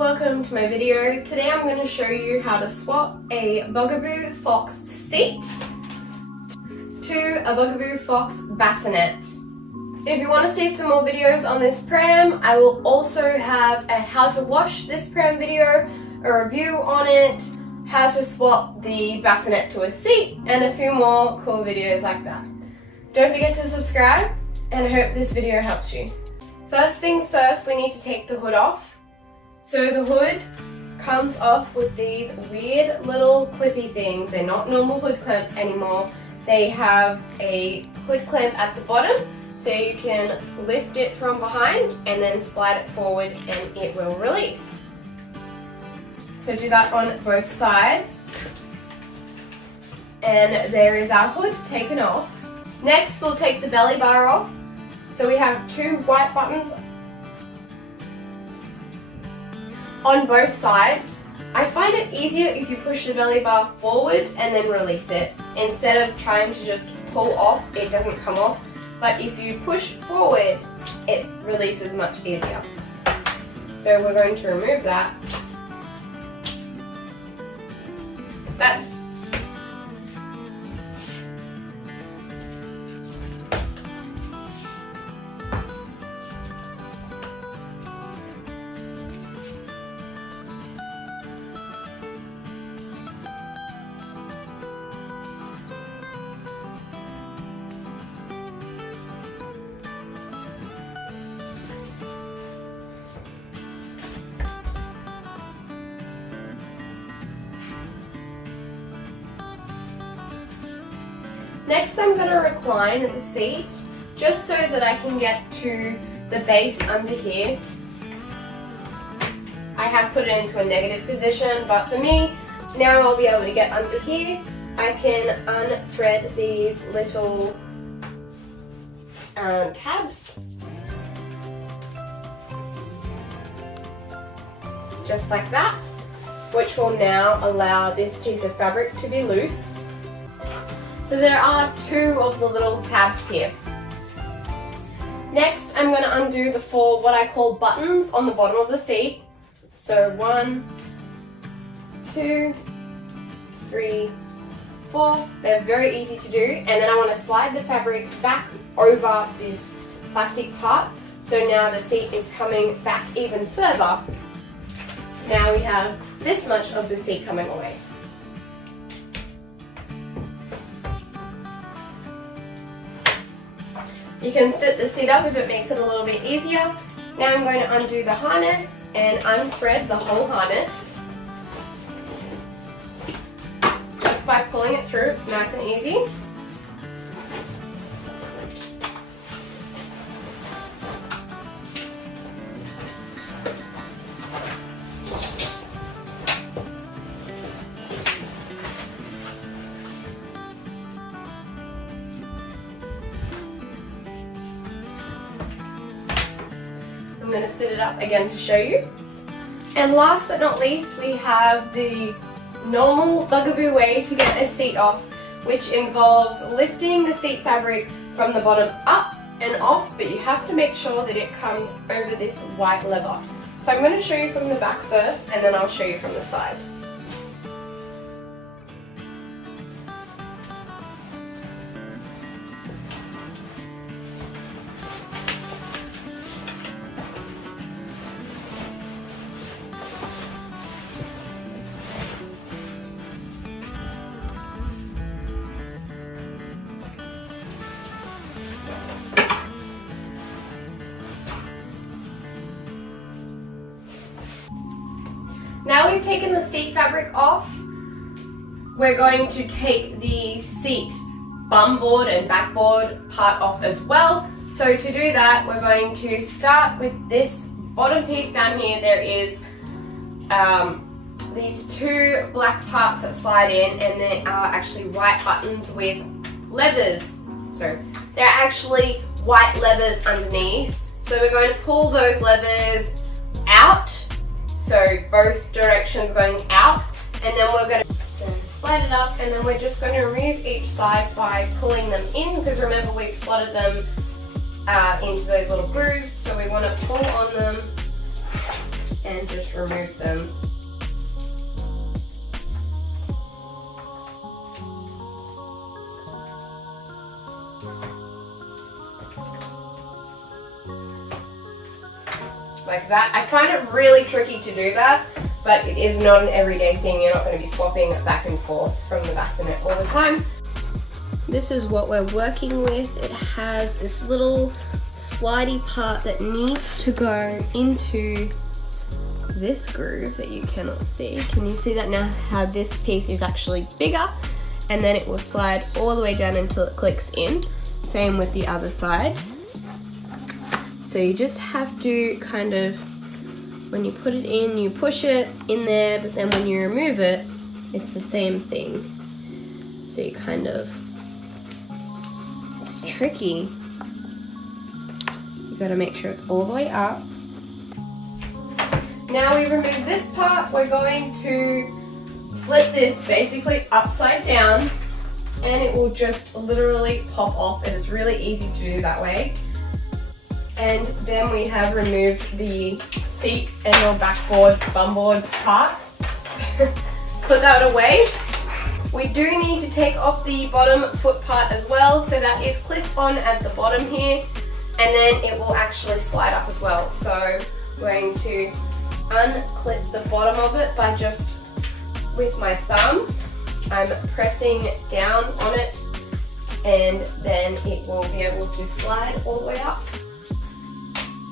welcome to my video. Today I'm going to show you how to swap a Bugaboo Fox seat to a Bugaboo Fox bassinet. If you want to see some more videos on this pram, I will also have a how to wash this pram video, a review on it, how to swap the bassinet to a seat, and a few more cool videos like that. Don't forget to subscribe, and I hope this video helps you. First things first, we need to take the hood off. So the hood comes off with these weird little clippy things. They're not normal hood clamps anymore. They have a hood clamp at the bottom, so you can lift it from behind and then slide it forward and it will release. So do that on both sides. And there is our hood taken off. Next, we'll take the belly bar off. So we have two white buttons on both sides. I find it easier if you push the belly bar forward and then release it, instead of trying to just pull off, it doesn't come off. But if you push forward, it releases much easier. So we're going to remove that. Next, I'm going to recline the seat just so that I can get to the base under here. I have put it into a negative position, but for me, now I'll be able to get under here. I can unthread these little tabs, just like that, which will now allow this piece of fabric to be loose. So there are two of the little tabs here. Next, I'm going to undo the four what I call buttons on the bottom of the seat. So 1, 2, 3, 4. They're very easy to do. And then I want to slide the fabric back over this plastic part. So now the seat is coming back even further. Now we have this much of the seat coming away. You can sit the seat up if it makes it a little bit easier. Now I'm going to undo the harness and unthread the whole harness. Just by pulling it through, it's nice and easy. I'm going to sit it up again to show you. And last but not least, we have the normal Bugaboo way to get a seat off, which involves lifting the seat fabric from the bottom up and off, but you have to make sure that it comes over this white lever. So I'm going to show you from the back first, and then I'll show you from the side. Now we've taken the seat fabric off, we're going to take the seat bum board and backboard part off as well. So to do that, we're going to start with this bottom piece down here. There is these two black parts that slide in, and there are actually white buttons with levers. So they're actually white levers underneath. So we're going to pull those levers out. So both directions going out, and then we're going to slide it up, and then we're just going to remove each side by pulling them in, because remember we've slotted them into those little grooves, so we want to pull on them and and just remove them. Like that. I find it really tricky to do that, but it is not an everyday thing. You're not going to be swapping back and forth from the bassinet all the time. This is what we're working with. It has this little slidey part that needs to go into this groove that you cannot see. Can you see that now, how this piece is actually bigger? And then it will slide all the way down until it clicks in. Same with the other side. So you just have to kind of, when you put it in, you push it in there, but then when you remove it, it's the same thing. So you kind of, it's tricky. You gotta make sure it's all the way up. Now we remove this part, we're going to flip this basically upside down, and it will just literally pop off. It is really easy to do that way. And then we have removed the seat and your backboard, bumboard part. Put that away. We do need to take off the bottom foot part as well, so that is clipped on at the bottom here, and then it will actually slide up as well. So I'm going to unclip the bottom of it by just, with my thumb, I'm pressing down on it, and then it will be able to slide all the way up.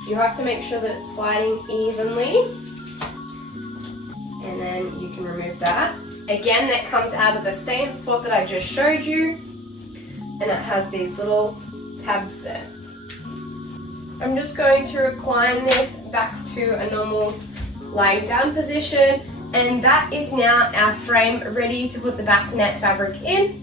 You have to make sure that it's sliding evenly, and then you can remove that. Again, that comes out of the same spot that I just showed you, and it has these little tabs there. I'm just going to recline this back to a normal lying down position, and that is now our frame ready to put the bassinet fabric in.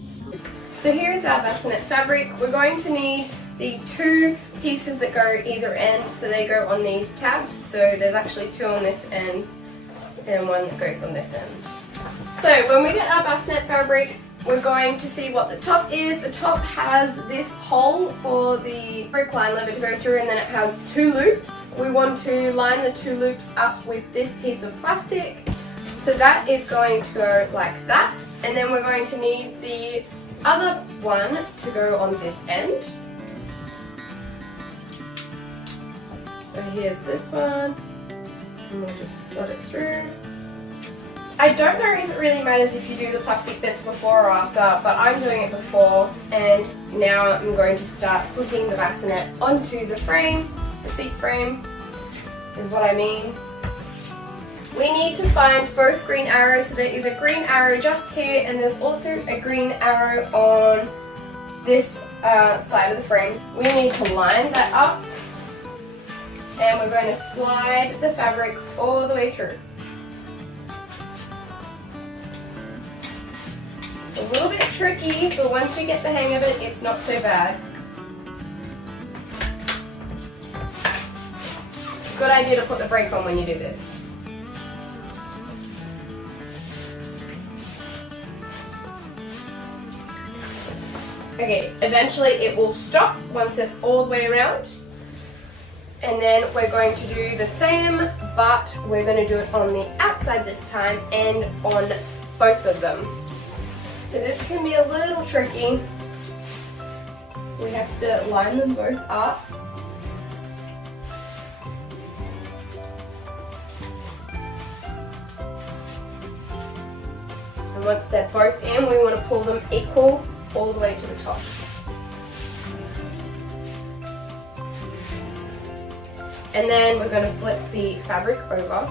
So here's our bassinet fabric. We're going to need the two pieces that go either end, so they go on these tabs. So there's actually two on this end and one that goes on this end. So when we get our bassinet fabric, we're going to see what the top is. The top has this hole for the recline lever to go through, and then it has two loops. We want to line the two loops up with this piece of plastic. So that is going to go like that, and then we're going to need the other one to go on this end. So here's this one, and we'll just slot it through. I don't know if it really matters if you do the plastic that's before or after, but I'm doing it before, and now I'm going to start putting the bassinet onto the frame. The seat frame is what I mean. We need to find both green arrows, so there is a green arrow just here, and there's also a green arrow on this side of the frame. We need to line that up, and we're going to slide the fabric all the way through. It's a little bit tricky, but once you get the hang of it, it's not so bad. It's a good idea to put the brake on when you do this. Okay, eventually it will stop once it's all the way around. And then we're going to do the same, but we're going to do it on the outside this time and on both of them. So this can be a little tricky. We have to line them both up. And once they're both in, we want to pull them equal all the way to the top. And then we're going to flip the fabric over.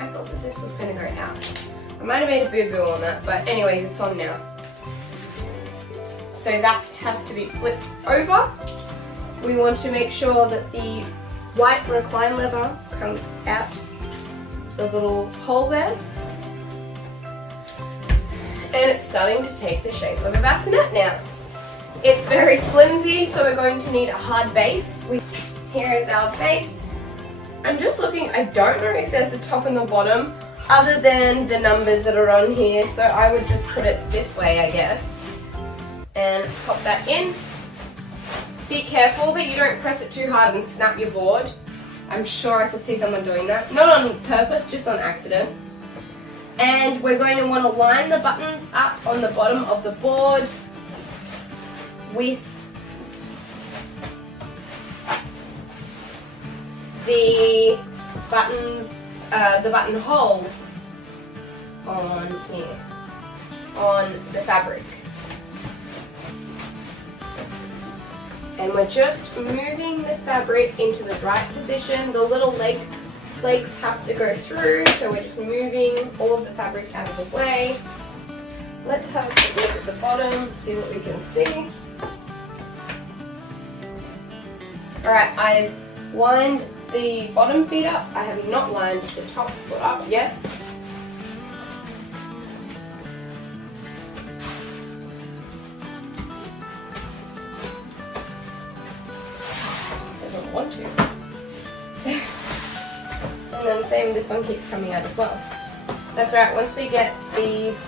I thought that this was going to go out. I might have made a boo-boo on that, but anyways, it's on now. So that has to be flipped over. We want to make sure that the white recline lever comes out the little hole there. And it's starting to take the shape of a bassinet now. It's very flimsy, so we're going to need a hard base. Here is our base. I'm just looking, I don't know if there's a top and the bottom other than the numbers that are on here, so I would just put it this way, I guess, and pop that in. Be careful that you don't press it too hard and snap your board. I'm sure I could see someone doing that. Not on purpose, just on accident. And we're going to want to line the buttons up on the bottom of the board with the buttons, the button holes on here, on the fabric. And we're just moving the fabric into the right position. The little legs have to go through, so we're just moving all of the fabric out of the way. Let's have a look at the bottom, see what we can see. Alright, I've lined the bottom feet up. I have not lined the top foot up yet. Want to. And then same, this one keeps coming out as well. That's right, once we get these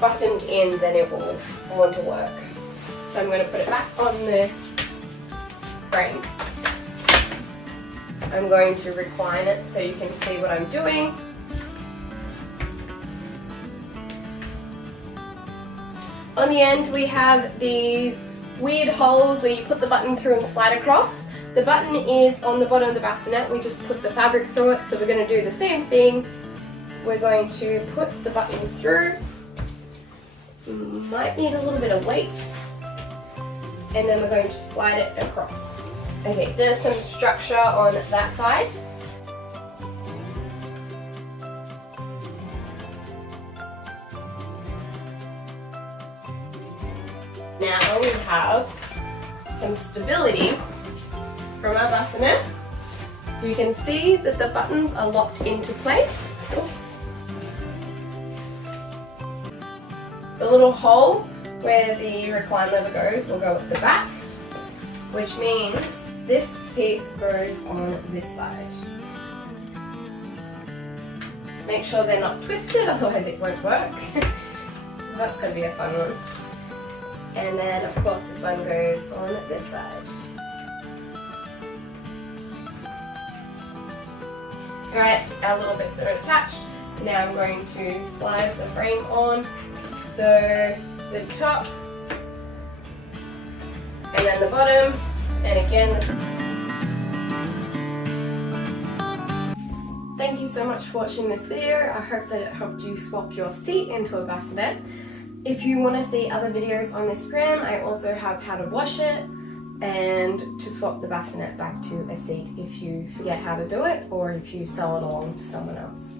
buttoned in, then it will want to work. So I'm going to put it back on the frame. I'm going to recline it so you can see what I'm doing. On the end we have these weird holes where you put the button through and slide across. The button is on the bottom of the bassinet. We just put the fabric through it, so we're going to do the same thing. We're going to put the button through. Might need a little bit of weight. And then we're going to slide it across. Okay, there's some structure on that side. Now we have some stability from our bassinet. You can see that the buttons are locked into place. Oops. The little hole where the recline lever goes will go at the back, which means this piece goes on this side. Make sure they're not twisted, otherwise it won't work. That's going to be a fun one. And then, of course, this one goes on this side. Alright, our little bits are attached. Now I'm going to slide the frame on. So, the top, and then the bottom, and again this. Thank you so much for watching this video. I hope that it helped you swap your seat into a bassinet. If you want to see other videos on this pram, I also have how to wash it and to swap the bassinet back to a seat if you forget how to do it or if you sell it along to someone else.